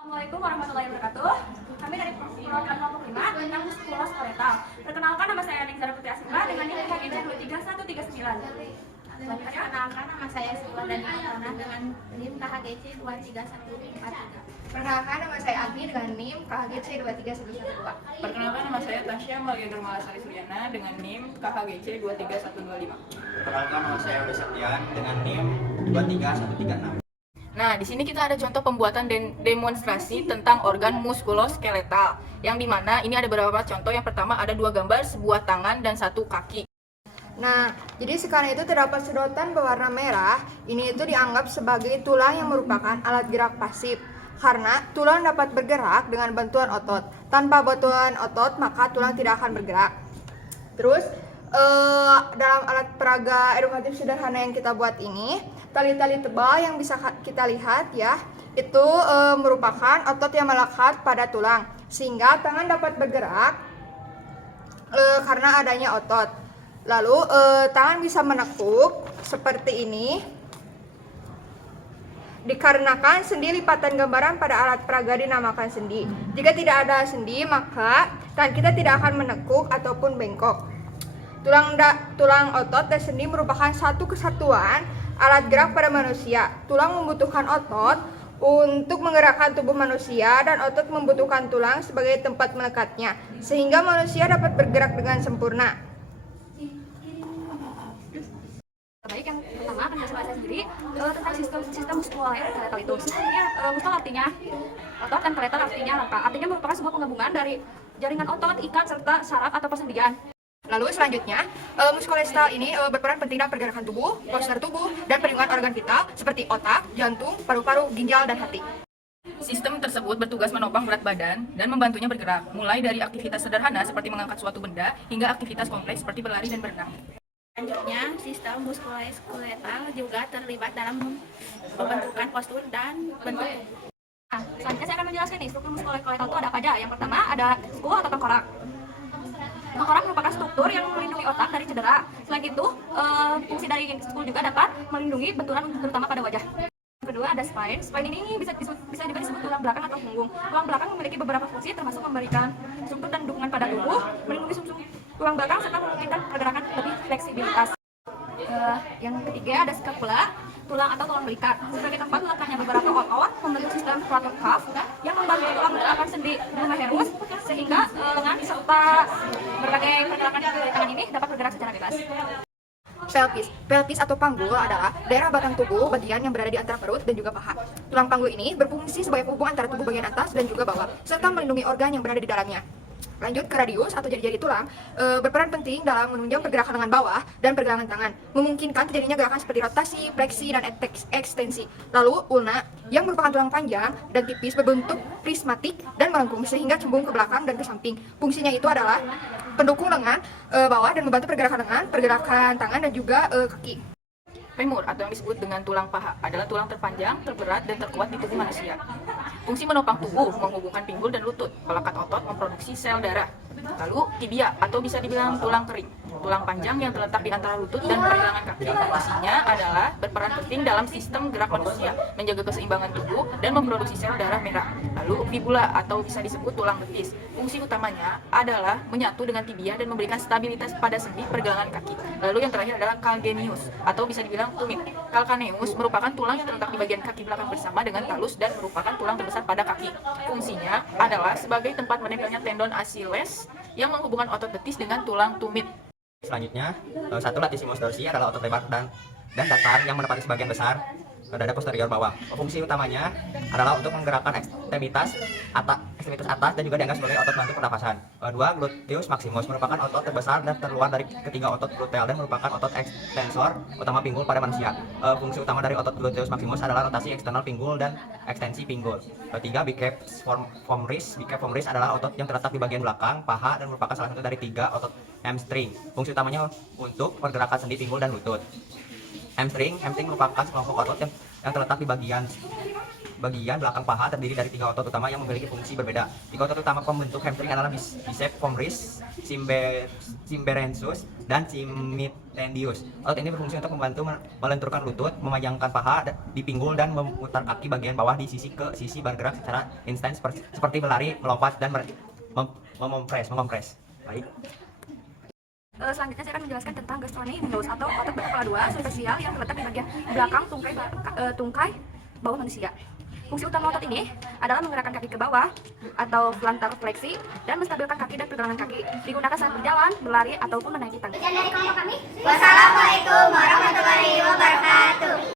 Assalamualaikum warahmatullahi wabarakatuh. Kami dari program kelompok 5 tentang muskulos skeletal. Perkenalkan, nama saya Ningzara Putri Asitra dengan nilai KGC 23139. Perkenalkan, nama saya Sila dan Tanah dengan NIM KHGC 23143. Perkenalkan, nama saya Agni dengan NIM KHGC 23112. Perkenalkan, nama saya Tasya Malia Nurmalasari Suryana dengan NIM KHGC 23125. Perkenalkan, nama saya Uli Septian dengan NIM 23136. Nah, di sini kita ada contoh pembuatan dan demonstrasi tentang organ muskuloskeletal. Yang dimana ini ada beberapa contoh. Yang pertama ada 2 gambar, sebuah tangan dan 1 kaki. Nah, jadi sekarang itu terdapat sedotan berwarna merah. Ini itu dianggap sebagai tulang yang merupakan alat gerak pasif. Karena tulang dapat bergerak dengan bantuan otot. Tanpa bantuan otot, maka tulang tidak akan bergerak. Terus, dalam alat peraga edukatif sederhana yang kita buat ini, tali-tali tebal yang bisa kita lihat ya, itu merupakan otot yang melekat pada tulang, sehingga tangan dapat bergerak karena adanya otot. Lalu tangan bisa menekuk seperti ini, dikarenakan sendi lipatan gambaran pada alat peraga dinamakan sendi. Jika tidak ada sendi, maka tangan kita tidak akan menekuk ataupun bengkok. Tulang otot dan sendi merupakan satu kesatuan alat gerak pada manusia. Tulang membutuhkan otot untuk menggerakkan tubuh manusia dan otot membutuhkan tulang sebagai tempat melekatnya, sehingga manusia dapat bergerak dengan sempurna. Baik, yang pertama akan saya bahas sendiri tentang sistem muskuloskeletal itu. Sistemnya muskul artinya otot dan skeletal artinya rangka. Artinya merupakan sebuah penggabungan dari jaringan otot, ikat serta saraf atau persendian. Lalu selanjutnya, muskuloskeletal ini berperan penting dalam pergerakan tubuh, postur tubuh, dan perlindungan organ vital seperti otak, jantung, paru-paru, ginjal, dan hati. Sistem tersebut bertugas menopang berat badan dan membantunya bergerak, mulai dari aktivitas sederhana seperti mengangkat suatu benda hingga aktivitas kompleks seperti berlari dan berenang. Selanjutnya, sistem muskuloskeletal juga terlibat dalam pembentukan postur dan bentuk. Nah, selanjutnya saya akan menjelaskan nih struktur muskuloskeletal itu ada apa aja. Yang pertama ada skull atau tengkorak. Tengkorak merupakan struktur yang melindungi otak dari cedera. Selain itu, fungsi dari skull juga dapat melindungi benturan terutama pada wajah. Yang kedua ada spine. Spine ini bisa juga disebut tulang belakang atau punggung. Tulang belakang memiliki beberapa fungsi termasuk memberikan struktur dan dukungan pada tubuh, melindungi sumsum tulang belakang serta memungkinkan pergerakan lebih fleksibilitas. Yang ketiga ada scapula, tulang atau tulang belikat. Sebagai tempat letaknya beberapa otot membentuk sistem rotator cuff yang membantu tulang menggerakkan sendi glomerulus sehingga lengan serta berbagai pergerakan di tangan ini dapat bergerak secara bebas. Pelvis atau panggul adalah daerah batang tubuh bagian yang berada di antara perut dan juga paha. Tulang panggul ini berfungsi sebagai penghubung antara tubuh bagian atas dan juga bawah, serta melindungi organ yang berada di dalamnya. Lanjut ke radius atau jari-jari tulang, berperan penting dalam menunjang pergerakan lengan bawah dan pergelangan tangan, memungkinkan terjadinya gerakan seperti rotasi, fleksi, dan ekstensi. Lalu ulna yang merupakan tulang panjang dan tipis berbentuk prismatik dan melengkung sehingga cembung ke belakang dan ke samping. Fungsinya itu adalah pendukung lengan bawah dan membantu pergerakan lengan, pergerakan tangan, dan juga kaki. Femur atau yang disebut dengan tulang paha adalah tulang terpanjang, terberat, dan terkuat di tubuh manusia. Fungsi menopang tubuh, menghubungkan pinggul dan lutut, pelekat otot, memproduksi sel darah. Lalu tibia atau bisa dibilang tulang kering, tulang panjang yang terletak di antara lutut dan pergelangan kaki. Fungsinya adalah berperan penting dalam sistem gerak manusia, menjaga keseimbangan tubuh dan memproduksi sel darah merah. Lalu fibula atau bisa disebut tulang betis. Fungsi utamanya adalah menyatu dengan tibia dan memberikan stabilitas pada sendi pergelangan kaki. Lalu yang terakhir adalah calcaneus atau bisa dibilang tumit. Calcaneus merupakan tulang yang terletak di bagian kaki belakang bersama dengan talus dan merupakan tulang terbesar pada kaki. Fungsinya adalah sebagai tempat menempelnya tendon Achilles yang menghubungkan otot betis dengan tulang tumit. Selanjutnya, satu latissimus dorsi adalah otot lebar dan datar yang menepati sebagian besar dada posterior bawah. Fungsi utamanya adalah untuk menggerakkan ekstremitas atas dan juga dianggap sebagai otot bantu pernapasan. Dua, gluteus maximus merupakan otot terbesar dan terluar dari ketiga otot gluteal dan merupakan otot ekstensor utama pinggul pada manusia. Fungsi utama dari otot gluteus maximus adalah rotasi eksternal pinggul dan ekstensi pinggul. Tiga, biceps femoris. Biceps femoris adalah otot yang terletak di bagian belakang paha dan merupakan salah satu dari 3 otot hamstring. Fungsi utamanya untuk pergerakan sendi pinggul dan lutut. Hamstring merupakan sekelompok otot yang terletak di bagian bagian belakang paha terdiri dari 3 otot utama yang memiliki fungsi berbeda. 3 otot utama pembentuk hamstring adalah bicep femoris, cimberensus, dan cimitendius. Otot ini berfungsi untuk membantu melenturkan lutut, memanjangkan paha di pinggul, dan memutar kaki bagian bawah di sisi ke sisi bergerak secara instan seperti berlari, melompat, dan mengompres. Baik. Selanjutnya saya akan menjelaskan tentang gastrocnemius atau otot berkepala dua subspesial yang terletak di bagian belakang tungkai bawah manusia. Fungsi utama otot ini adalah menggerakkan kaki ke bawah atau plantar fleksi dan menstabilkan kaki dan pergelangan kaki. Digunakan saat berjalan, berlari, ataupun menaiki tangga. Wassalamualaikum warahmatullahi wabarakatuh.